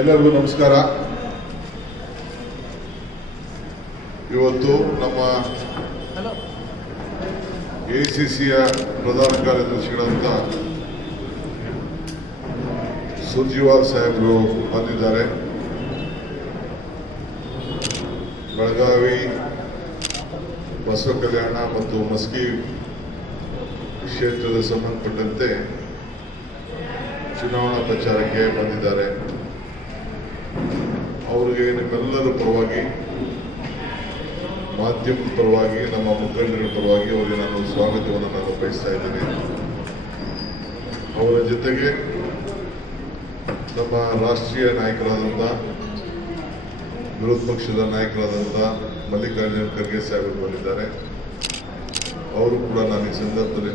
ಎಲ್ಲರಿಗೂ ನಮಸ್ಕಾರ. ಇವತ್ತು ನಮ್ಮ ಎಐಸಿಸಿಯ ಪ್ರಧಾನ ಕಾರ್ಯದರ್ಶಿಗಳಂತ ಸುರ್ಜಿವಾಲ್ ಸಾಹೇಬರು ಬಂದಿದ್ದಾರೆ. ಬೆಳಗಾವಿ, ಬಸವ ಕಲ್ಯಾಣ ಮತ್ತು ಮಸ್ಕಿ ಕ್ಷೇತ್ರದ ಸಂಬಂಧಪಟ್ಟಂತೆ ಚುನಾವಣಾ ಪ್ರಚಾರಕ್ಕೆ ಬಂದಿದ್ದಾರೆ. ಅವರಿಗೆ ನಿಮ್ಮೆಲ್ಲರ ಪರವಾಗಿ, ಮಾಧ್ಯಮದ ಪರವಾಗಿ, ನಮ್ಮ ಮುಖಂಡರ ಪರವಾಗಿ ಅವರಿಗೆ ನಾನು ಸ್ವಾಗತವನ್ನು ಬಯಸ್ತಾ ಇದ್ದೇನೆ. ಅವರ ಜೊತೆಗೆ ನಮ್ಮ ರಾಷ್ಟ್ರೀಯ ನಾಯಕರಾದಂಥ, ವಿರೋಧ ಪಕ್ಷದ ನಾಯಕರಾದಂಥ ಮಲ್ಲಿಕಾರ್ಜುನ ಖರ್ಗೆ ಸಾಹೇಬರು ಬಂದಿದ್ದಾರೆ. ಅವರು ಕೂಡ ನಾನು ಈ ಸಂದರ್ಭದಲ್ಲಿ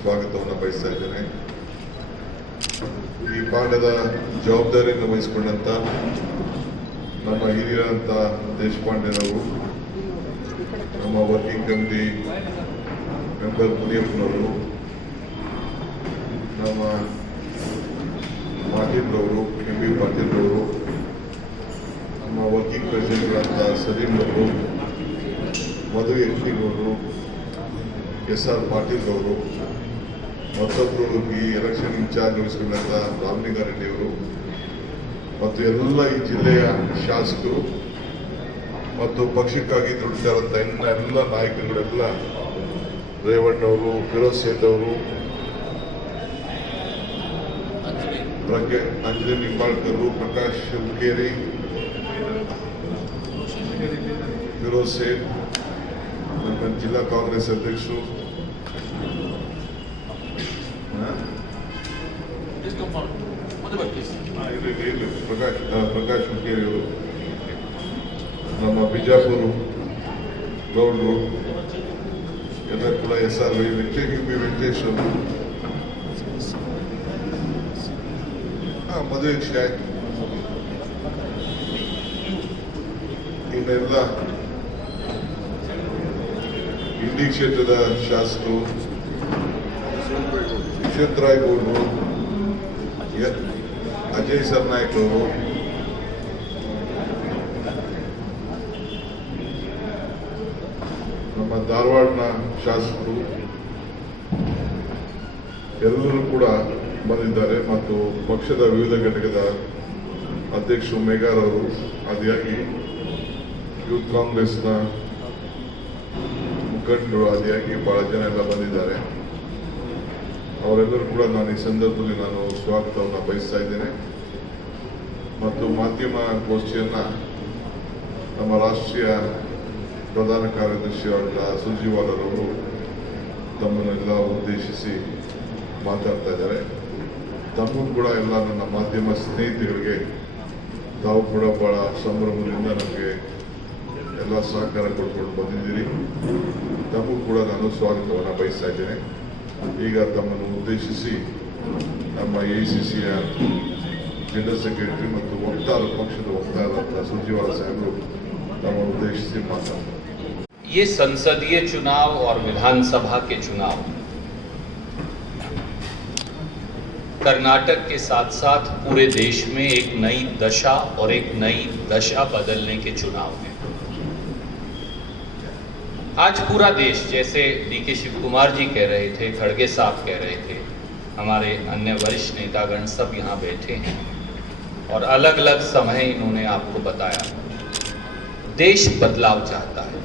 ಸ್ವಾಗತವನ್ನು ಬಯಸ್ತಾ ಇದ್ದೇನೆ. ಈ ಭಾಗದ ಜವಾಬ್ದಾರಿಯನ್ನು ವಹಿಸಿಕೊಂಡಂತ ನಮ್ಮ ಹಿರಿಯರಂತ ದೇಶಪಾಂಡೆನವರು, ನಮ್ಮ ವರ್ಕಿಂಗ್ ಕಮಿಟಿ ಮೆಂಬರ್ ಮುನಿಯಪ್ಪನವರು, ನಮ್ಮ ಪಾಟೀಲ್ರವರು, MB ಪಾಟೀಲ್ರವರು, ನಮ್ಮ ವರ್ಕಿಂಗ್ ಪ್ರೆಸಿಡೆಂಟ್ಗಳಂತ ಸಲೀಂ ಅವರು, ಮಧು ಎಕ್ಟಿಗವರು, SR ಪಾಟೀಲ್ರವರು, ಮತ್ತೊಬ್ಬರು ಈ ಎಲೆಕ್ಷನ್ ಇನ್ಚಾರ್ಜ್ ವಹಿಸಿಕೊಂಡಂತ ರಾಮಲಿಂಗಾರೆಡ್ಡಿಯವರು ಮತ್ತು ಎಲ್ಲ ಈ ಜಿಲ್ಲೆಯ ಶಾಸಕರು ಮತ್ತು ಪಕ್ಷಕ್ಕಾಗಿ ದುಡಿತಾರಂತ ಎಲ್ಲ ನಾಯಕರುಗಳೆಲ್ಲ, ರೇವಣ್ಣವರು, ಫಿರೋಜ್ ಸೇಠ್ ಅವರು, ಅಂಜಲಿ ನಿಂಬಾಳ್ಕರ್, ಪ್ರಕಾಶ್ ಹುಕ್ಕೇರಿ, ಫಿರೋಜ್ ಸೇಠ್, ನಮ್ಮ ಜಿಲ್ಲಾ ಕಾಂಗ್ರೆಸ್ ಅಧ್ಯಕ್ಷರು, ಪ್ರಕಾಶ್ ಹುಕ್ಕೇರಿ ಅವರು, ನಮ್ಮ ಬಿಜಾಪುರ ಗೌಡ್ರು ಎಲ್ಲ ಕೂಡ SR ವೆಂಕಟೇಶ್ ಅವರು, ಮದುವೆ ಶಾಯ್, ಇನ್ನೆಲ್ಲ ಇಂಡಿ ಕ್ಷೇತ್ರದ ಶಾಸಕರು, ಯಶವಂತರಾಯ್ ಗೌಡ್ರು, ಅಜಯ್ ಸರ್ನಾಯಕ್ ಅವರು, ನಮ್ಮ ಧಾರವಾಡನ ಶಾಸಕರು ಎಲ್ಲರೂ ಕೂಡ ಬಂದಿದ್ದಾರೆ. ಮತ್ತು ಪಕ್ಷದ ವಿವಿಧ ಘಟಕದ ಅಧ್ಯಕ್ಷರು ಮೇಘಾರ್ ಅವರು, ಆದಿಯಾಗಿ ಯೂತ್ ಕಾಂಗ್ರೆಸ್ನ ಮುಖಂಡರು, ಆದಿಯಾಗಿ ಬಹಳ ಜನ ಎಲ್ಲ ಬಂದಿದ್ದಾರೆ. ಅವರೆಲ್ಲರೂ ಕೂಡ ನಾನು ಈ ಸಂದರ್ಭದಲ್ಲಿ ಸ್ವಾಗತವನ್ನು ಬಯಸ್ತಾ ಇದ್ದೇನೆ. ಮತ್ತು ಮಾಧ್ಯಮ ಗೋಷ್ಠಿಯನ್ನು ನಮ್ಮ ರಾಷ್ಟ್ರೀಯ ಪ್ರಧಾನ ಕಾರ್ಯದರ್ಶಿಯಾದ ಸುರ್ಜಿವಾಲ್ ಅವರು ತಮ್ಮನ್ನೆಲ್ಲ ಉದ್ದೇಶಿಸಿ ಮಾತಾಡ್ತಾ ಇದ್ದಾರೆ. ತಮ್ಮೂ ಕೂಡ ಎಲ್ಲ ನನ್ನ ಮಾಧ್ಯಮ ಸ್ನೇಹಿತರಿಗೆ ತಾವು ಕೂಡ ಬಹಳ ಸಂಭ್ರಮದಿಂದ ನಮಗೆ ಎಲ್ಲ ಸಹಕಾರ ಕೊಡ್ಕೊಂಡು ಬಂದಿದ್ದೀರಿ. ತಮಗೂ ಕೂಡ ನಾನು ಸ್ವಾಗತವನ್ನು ಬಯಸ್ತಾ ಇದ್ದೇನೆ. ಈಗ ತಮ್ಮನ್ನು ಉದ್ದೇಶಿಸಿ ನಮ್ಮ ಎಐಸಿಸಿಯ ಜನರಲ್ ಸೆಕ್ರೆಟರಿ ಮತ್ತು ಪಕ್ಷದ ವಕ್ತಾರ ಸುರ್ಜಿವಾಲ್ ಸಾಹೇಬರು तमाम उद्देश्य से माता। ये संसदीय चुनाव और विधानसभा के चुनाव कर्नाटक के साथ साथ पूरे देश में एक नई दशा और एक नई दशा बदलने के चुनाव हैं। आज पूरा देश, जैसे DK शिव कुमार जी कह रहे थे, खड़गे साहब कह रहे थे, हमारे अन्य वरिष्ठ नेतागण सब यहाँ बैठे हैं और अलग अलग समय इन्होंने आपको बताया। देश बदलाव चाहता है,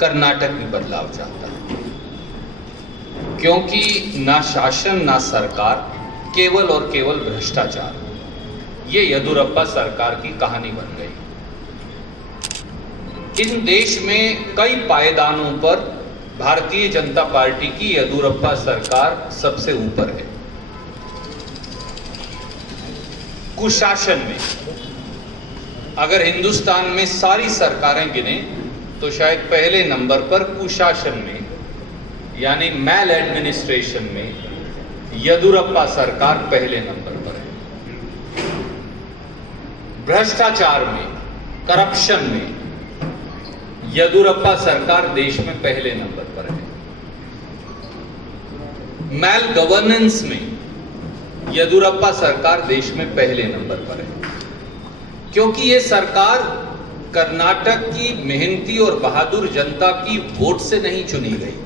कर्नाटक भी बदलाव चाहता है, क्योंकि ना शासन ना सरकार, केवल और केवल भ्रष्टाचार, ये येदियुरप्पा सरकार की कहानी बन गई। इन देश में कई पायदानों पर भारतीय जनता पार्टी की येदियुरप्पा सरकार सबसे ऊपर है। कुशासन में अगर हिंदुस्तान में सारी सरकारें गिने तो शायद पहले नंबर पर कुशासन में, यानी मैल एडमिनिस्ट्रेशन में, येदियुरप्पा सरकार पहले नंबर पर है। भ्रष्टाचार में, करप्शन में येदियुरप्पा सरकार देश में पहले नंबर पर है। मैल गवर्नेंस में येदियुरप्पा सरकार देश में पहले नंबर पर है, क्योंकि ये सरकार कर्नाटक की मेहनती और बहादुर जनता की वोट से नहीं चुनी गई।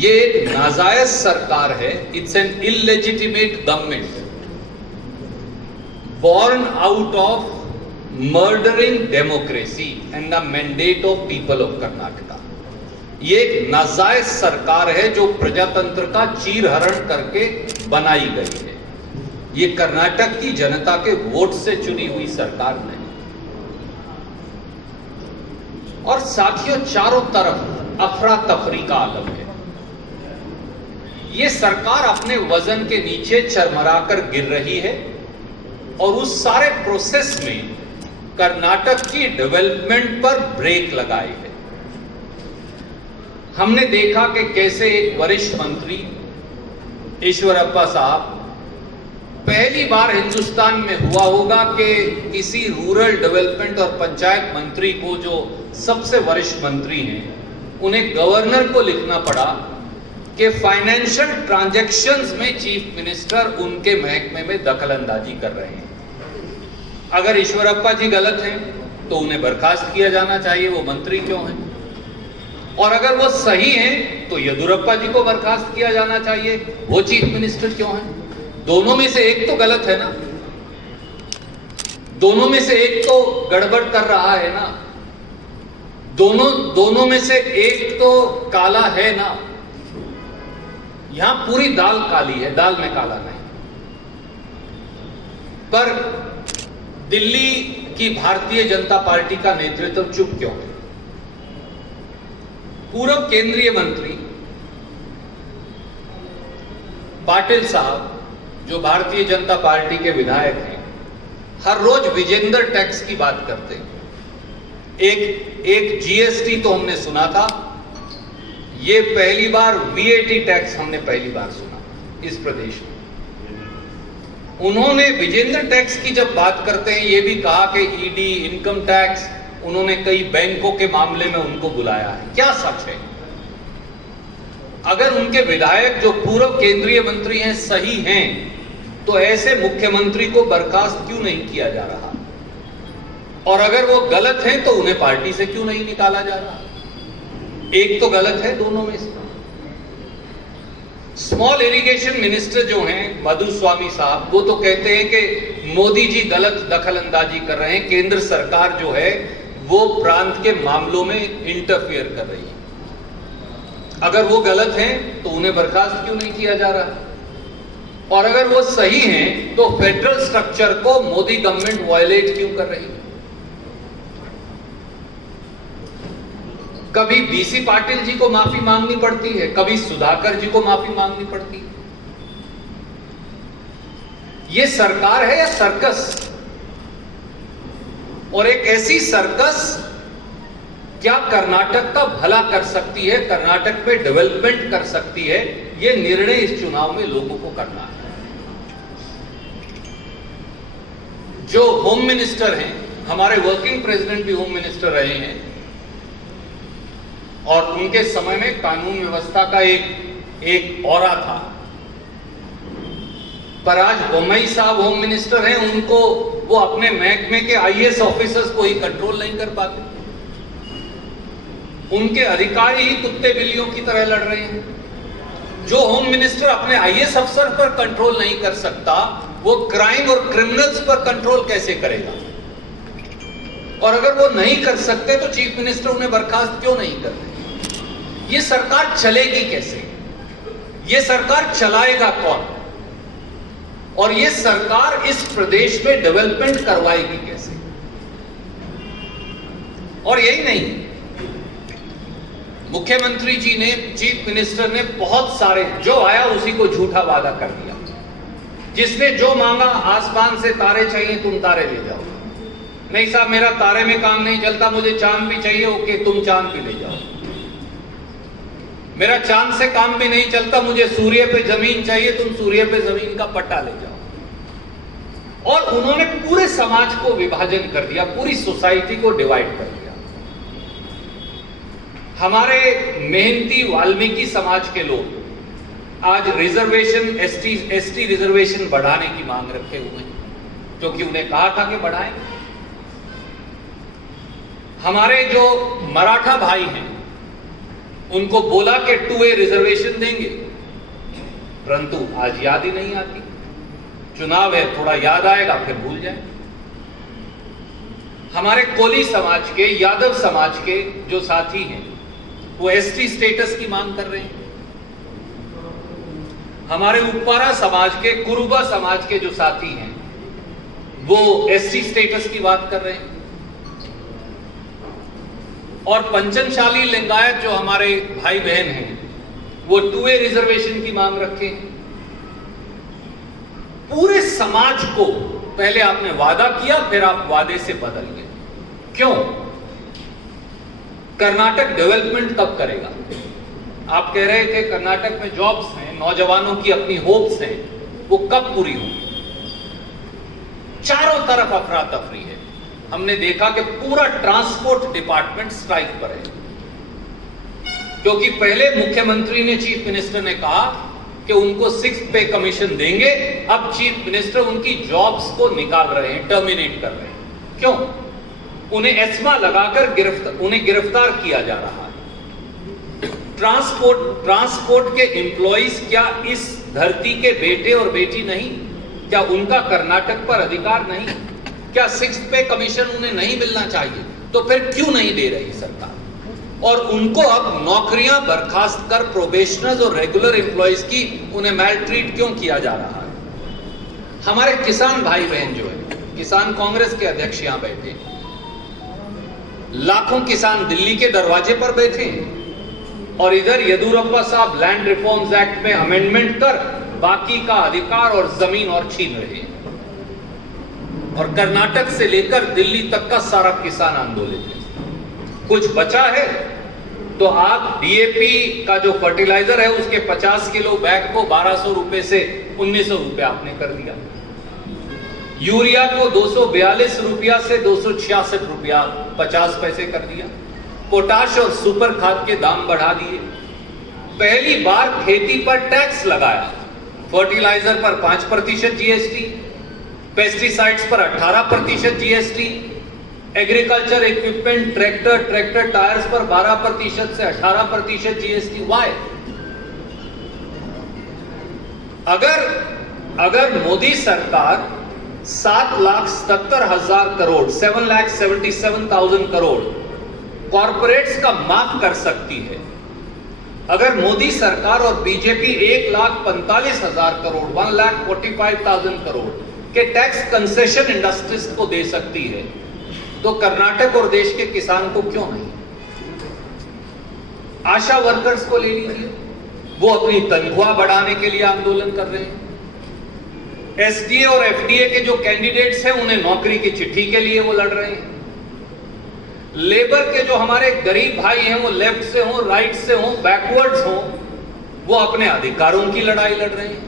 ये एक नाजायज सरकार है। It's an illegitimate government born out of murdering democracy and the mandate of people of Karnataka। ये एक नाजायज सरकार है जो प्रजातंत्र का चीरहरण करके बनाई गई है। ये कर्नाटक की जनता के वोट से चुनी हुई सरकार नहीं। और साथियों, चारों तरफ अफरा तफरी का आलम है। ये सरकार अपने वजन के नीचे चरमराकर गिर रही है और उस सारे प्रोसेस में कर्नाटक की डेवलपमेंट पर ब्रेक लगाई है। हमने देखा कि कैसे एक वरिष्ठ मंत्री ईश्वरप्पा साहब, पहली बार हिंदुस्तान में हुआ होगा कि किसी रूरल डेवलपमेंट और पंचायत मंत्री को, जो सबसे वरिष्ठ मंत्री हैं, उन्हें गवर्नर को लिखना पड़ा कि फाइनेंशियल ट्रांजैक्शंस में चीफ मिनिस्टर उनके महकमे में दखल अंदाजी कर रहे हैं। अगर ईश्वरप्पा जी गलत हैं तो उन्हें बर्खास्त किया जाना चाहिए, वो मंत्री क्यों हैं? और अगर वो सही हैं तो येदियुरप्पा जी को बर्खास्त किया जाना चाहिए, वो चीफ मिनिस्टर क्यों हैं? दोनों में से एक तो गलत है ना, दोनों में से एक तो गड़बड़ कर रहा है ना, दोनों में से एक तो काला है ना। यहां पूरी दाल काली है, दाल में काला नहीं। पर दिल्ली की भारतीय जनता पार्टी का नेतृत्व चुप क्यों है? पूर्व केंद्रीय मंत्री पाटिल साहब, जो भारतीय जनता पार्टी के विधायक हैं, हर रोज विजेंदर टैक्स की बात करते हैं। एक जीएसटी तो हमने सुना था, ये पहली बार वीएटी टैक्स हमने पहली बार सुना इस प्रदेश में। उन्होंने विजेंद्र टैक्स की जब बात करते हैं, ये भी कहा कि ईडी, इनकम टैक्स, उन्होंने कई बैंकों के मामले में उनको बुलाया है। क्या सच है? अगर उनके विधायक जो पूर्व केंद्रीय मंत्री हैं सही हैं, तो ऐसे मुख्यमंत्री को बर्खास्त क्यों नहीं किया जा रहा? और अगर वो गलत हैं तो उन्हें पार्टी से क्यों नहीं निकाला जा रहा? एक तो गलत है दोनों में से। स्मॉल इरिगेशन मिनिस्टर जो हैं मधुस्वामी साहब, वो तो कहते हैं कि मोदी जी गलत दखल अंदाजी कर रहे हैं, केंद्र सरकार जो है वो प्रांत के मामलों में इंटरफियर कर रही है। अगर वो गलत हैं तो उन्हें बर्खास्त क्यों नहीं किया जा रहा? और अगर वो सही हैं तो फेडरल स्ट्रक्चर को मोदी गवर्नमेंट वायलेट क्यों कर रही है? कभी बीसी पाटिल जी को माफी मांगनी पड़ती है, कभी सुधाकर जी को माफी मांगनी पड़ती है। ये सरकार है या सर्कस? और एक ऐसी सर्कस क्या कर्नाटक का भला कर सकती है, कर्नाटक में डेवलपमेंट कर सकती है? ये निर्णय इस चुनाव में लोगों को करना है। जो होम मिनिस्टर हैं, हमारे वर्किंग प्रेसिडेंट भी होम मिनिस्टर रहे हैं, और उनके समय में कानून व्यवस्था का एक औरा था। पर आज बोम्मई साहब होम मिनिस्टर हैं, उनको वो अपने महकमे के आईएएस ऑफिसर्स को ही कंट्रोल नहीं कर पाते। उनके अधिकारी ही कुत्ते बिल्लियों की तरह लड़ रहे हैं। जो होम मिनिस्टर अपने आईएएस अफसर पर कंट्रोल नहीं कर सकता, वो क्राइम और क्रिमिनल्स पर कंट्रोल कैसे करेगा? और अगर वो नहीं कर सकते तो चीफ मिनिस्टर उन्हें बर्खास्त क्यों नहीं करते? ये सरकार चलेगी कैसे? ये सरकार चलाएगा कौन? और ये सरकार इस प्रदेश में डेवलपमेंट करवाएगी कैसे? और यही नहीं, मुख्यमंत्री जी ने, चीफ मिनिस्टर ने बहुत सारे, जो आया उसी को झूठा वादा कर दिया। जिसने जो मांगा, आसमान से तारे चाहिए, तुम तारे ले जाओ। नहीं साहब, मेरा तारे में काम नहीं चलता, मुझे चांद भी चाहिए, ओके तुम चांद भी ले जाओ। मेरा चांद से काम भी नहीं चलता, मुझे सूर्य पे जमीन चाहिए, तुम सूर्य पे जमीन का पट्टा ले जाओ। और उन्होंने पूरे समाज को विभाजन कर दिया, पूरी सोसाइटी को डिवाइड कर दिया। हमारे मेहनती वाल्मीकि समाज के लोग आज रिजर्वेशन एसटी रिजर्वेशन बढ़ाने की मांग रखे हुए हैं, क्योंकि उन्हें कहा था कि बढ़ाएं। हमारे जो मराठा भाई हैं उनको बोला कि 2A रिजर्वेशन देंगे, परंतु आज याद ही नहीं आती। चुनाव है, थोड़ा याद आएगा फिर भूल जाए। हमारे कोली समाज के, यादव समाज के जो साथी हैं वो एसटी स्टेटस की मांग कर रहे हैं। हमारे उपारा समाज के, कुरुबा समाज के जो साथी हैं वो एसटी स्टेटस की बात कर रहे हैं। और पंचमशाली लिंगायत जो हमारे भाई बहन हैं वो 2A रिजर्वेशन की मांग रखे हैं। पूरे समाज को पहले आपने वादा किया, फिर आप वादे से बदल गए। क्यों? कर्नाटक डेवलपमेंट कब करेगा? आप कह रहे थे कर्नाटक में जॉब्स हैं, नौजवानों की अपनी होप्स हैं, वो कब पूरी होंगी? चारों तरफ अफरा तफरी है। हमने देखा कि पूरा ट्रांसपोर्ट डिपार्टमेंट स्ट्राइक पर है, क्योंकि पहले मुख्यमंत्री ने, चीफ मिनिस्टर ने कहा कि उनको 6th पे कमीशन देंगे। अब चीफ मिनिस्टर उनकी जॉब्स को निकाल रहे हैं, टर्मिनेट कर रहे हैं। क्यों? उन्हें एस्मा लगाकर उन्हें गिरफ्तार किया जा रहा है। ट्रांसपोर्ट के एम्प्लॉइज क्या इस धरती के बेटे और बेटी नहीं? क्या उनका कर्नाटक पर अधिकार नहीं? क्या 6th पे कमीशन उन्हें नहीं मिलना चाहिए? तो फिर क्यों नहीं दे रही सरकार? और उनको अब नौकरियां बर्खास्त कर प्रोबेशनर्स और रेगुलर एम्प्लॉइज की उन्हें मैलट्रीट क्यों किया जा रहा है? हमारे किसान भाई बहन जो है, किसान कांग्रेस के अध्यक्ष यहां बैठे हैं, लाखों किसान दिल्ली के दरवाजे पर बैठे हैं, और इधर येदियुरप्पा साहब लैंड रिफॉर्म्स एक्ट में अमेंडमेंट कर बाकी का अधिकार और जमीन और छीन रहे हैं। और कर्नाटक से लेकर दिल्ली तक का सारा किसान आंदोलित है। कुछ बचा है तो आप डीएपी का जो फर्टिलाइजर है उसके 50 किलो बैग को 1200 रुपए से 1900 रुपए आपने कर दिया। यूरिया को 242 रुपया से 266 रुपया 50 पैसे कर दिया। पोटाश और सुपर खाद के दाम बढ़ा दिए। पहली बार खेती पर टैक्स लगाया। फर्टिलाइजर पर 5% जीएसटी, पेस्टिसाइड्स पर 18% GST, agriculture equipment, tractor tyres पर 12% से 18% जीएसटी। वाई? अगर मोदी सरकार 7,77,000 करोड़ 7,77,000 करोड़ कॉर्पोरेट्स का माफ कर सकती है, अगर मोदी सरकार और बीजेपी 1,45,000 करोड़ 1,45,000 करोड़ के टैक्स कंसेशन इंडस्ट्रीज को दे सकती है, तो कर्नाटक और देश के किसान को क्यों नहीं? आशा वर्कर्स को ले लीजिए, वो अपनी तनख्वाह बढ़ाने के लिए आंदोलन कर रहे हैं। एसडीए और एफडीए के जो कैंडिडेट्स हैं उन्हें नौकरी की चिट्ठी के लिए वो लड़ रहे हैं। लेबर के जो हमारे गरीब भाई हैं, वो लेफ्ट से हो, राइट से हो, बैकवर्ड्स हो, वो अपने अधिकारों की लड़ाई लड़ रहे हैं।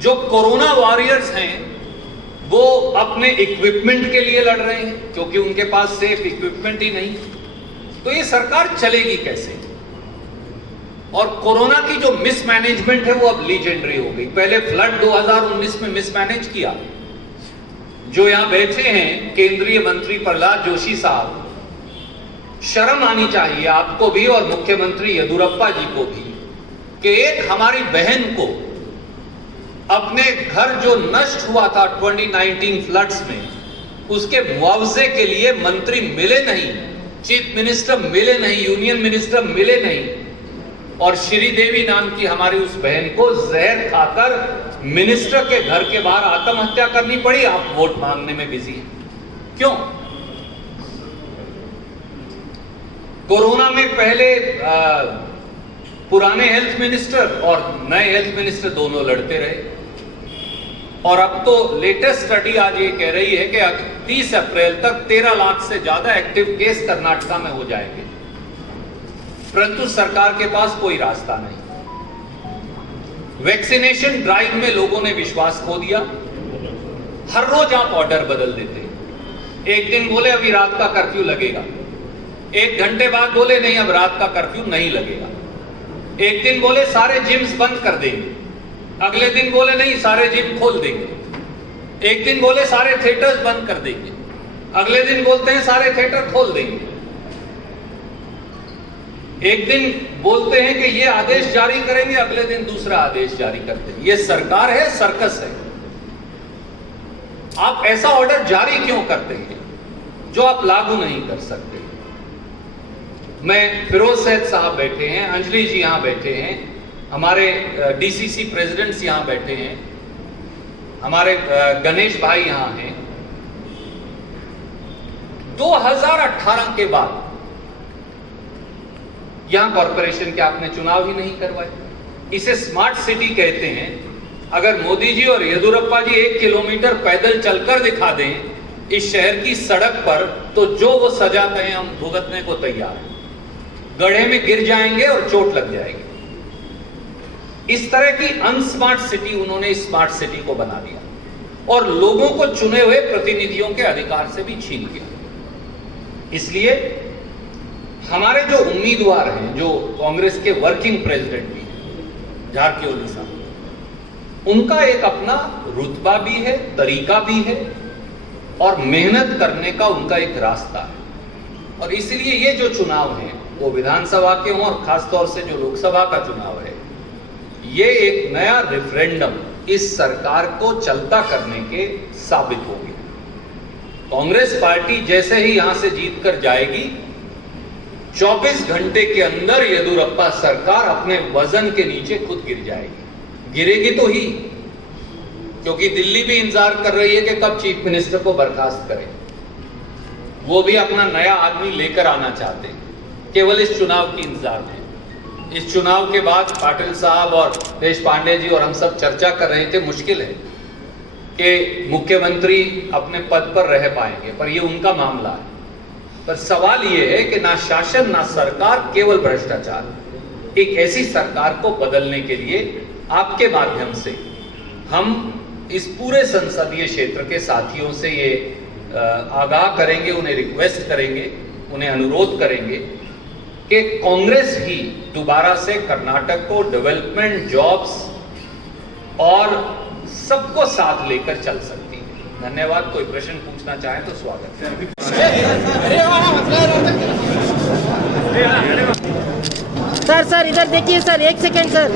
जो कोरोना वॉरियर्स हैं वो अपने इक्विपमेंट के लिए लड़ रहे हैं, क्योंकि उनके पास सेफ इक्विपमेंट ही नहीं। तो ये सरकार चलेगी कैसे? और कोरोना की जो मिसमैनेजमेंट है वो अब लीजेंडरी हो गई। पहले फ्लड 2019 में मिसमैनेज किया। जो यहां बैठे हैं केंद्रीय मंत्री प्रहलाद जोशी साहब, शर्म आनी चाहिए आपको भी और मुख्यमंत्री येदियुरप्पा जी को भी कि एक हमारी बहन को अपने घर जो नष्ट हुआ था 2019 फ्लड्स में, उसके मुआवजे के लिए मंत्री मिले नहीं, चीफ मिनिस्टर मिले नहीं, यूनियन मिनिस्टर मिले नहीं, और श्रीदेवी नाम की हमारी उस बहन को जहर खाकर मिनिस्टर के घर के बाहर आत्महत्या करनी पड़ी। आप वोट मांगने में बिजी हैं। क्यों? कोरोना में पहले पुराने हेल्थ मिनिस्टर और नए हेल्थ मिनिस्टर दोनों लड़ते रहे, और अब तो लेटेस्ट स्टडी आज ये कह रही है कि 30 अप्रैल तक 13 लाख से ज्यादा एक्टिव केस कर्नाटका में हो जाएंगे, परंतु सरकार के पास कोई रास्ता नहीं। वैक्सीनेशन ड्राइव में लोगों ने विश्वास खो दिया। हर रोज आप ऑर्डर बदल देते हैं। एक दिन बोले अभी रात का कर्फ्यू लगेगा, एक घंटे बाद बोले नहीं अब रात का कर्फ्यू नहीं लगेगा। एक दिन बोले सारे जिम्स बंद कर देंगे, अगले दिन बोले नहीं सारे जिम खोल देंगे। एक दिन बोले सारे थिएटर्स बंद कर देंगे, अगले दिन बोलते हैं सारे थिएटर खोल देंगे। एक दिन बोलते हैं कि ये आदेश जारी करेंगे, अगले दिन दूसरा आदेश जारी करते हैं। ये सरकार है, सर्कस है। आप ऐसा ऑर्डर जारी क्यों करते हैं जो आप लागू नहीं कर सकते? मैं फिरोज सैयद साहब बैठे हैं, अंजलि जी यहां बैठे हैं, हमारे डीसीसी प्रेसिडेंट्स यहां बैठे हैं, हमारे गणेश भाई यहां हैं। 2018 के बाद यहां कॉरपोरेशन के आपने चुनाव ही नहीं करवाए। इसे स्मार्ट सिटी कहते हैं। अगर मोदी जी और येदुरप्पा जी 1 किलोमीटर पैदल चलकर दिखा दें इस शहर की सड़क पर, तो जो वो सजा कहें हम भुगतने को तैयार हैं। गड्ढे में गिर जाएंगे और चोट लग जाएगी। इस तरह की अनस्मार्ट सिटी उन्होंने स्मार्ट सिटी को बना दिया और लोगों को चुने हुए प्रतिनिधियों के अधिकार से भी छीन लिया। इसलिए हमारे जो उम्मीदवार हैं, जो कांग्रेस के वर्किंग प्रेसिडेंट भी हैं, झारकिहोली साहब, उनका एक अपना रुतबा भी है, तरीका भी है और मेहनत करने का उनका एक रास्ता है। और इसलिए ये जो चुनाव है वो विधानसभा के हों और खासतौर से जो लोकसभा का चुनाव है, ये एक नया रेफरेंडम इस सरकार को चलता करने के साबित होगी। कांग्रेस पार्टी जैसे ही यहां से जीत कर जाएगी, 24 घंटे के अंदर येदुरप्पा सरकार अपने वजन के नीचे खुद गिर जाएगी। गिरेगी तो ही, क्योंकि दिल्ली भी इंतजार कर रही है कि कब चीफ मिनिस्टर को बर्खास्त करें। वो भी अपना नया आदमी लेकर आना चाहते हैं, केवल इस चुनाव की इंतजार में। इस चुनाव के बाद पाटिल साहब और देश पांडे जी और हम सब चर्चा कर रहे थे, मुश्किल है कि मुख्यमंत्री अपने पद पर रह पाएंगे, पर ये उनका मामला है। पर सवाल ये है कि ना शासन ना सरकार, केवल भ्रष्टाचार। एक ऐसी सरकार को बदलने के लिए आपके माध्यम से हम इस पूरे संसदीय क्षेत्र के साथियों से ये आगाह करेंगे, उन्हें रिक्वेस्ट करेंगे, उन्हें अनुरोध करेंगे कि कांग्रेस ही दोबारा से कर्नाटक को डेवलपमेंट, जॉब्स और सबको साथ लेकर चल सकती है। धन्यवाद। कोई प्रश्न पूछना चाहे तो स्वागत है। सर इधर देखिए सर, 1 सेकेंड सर।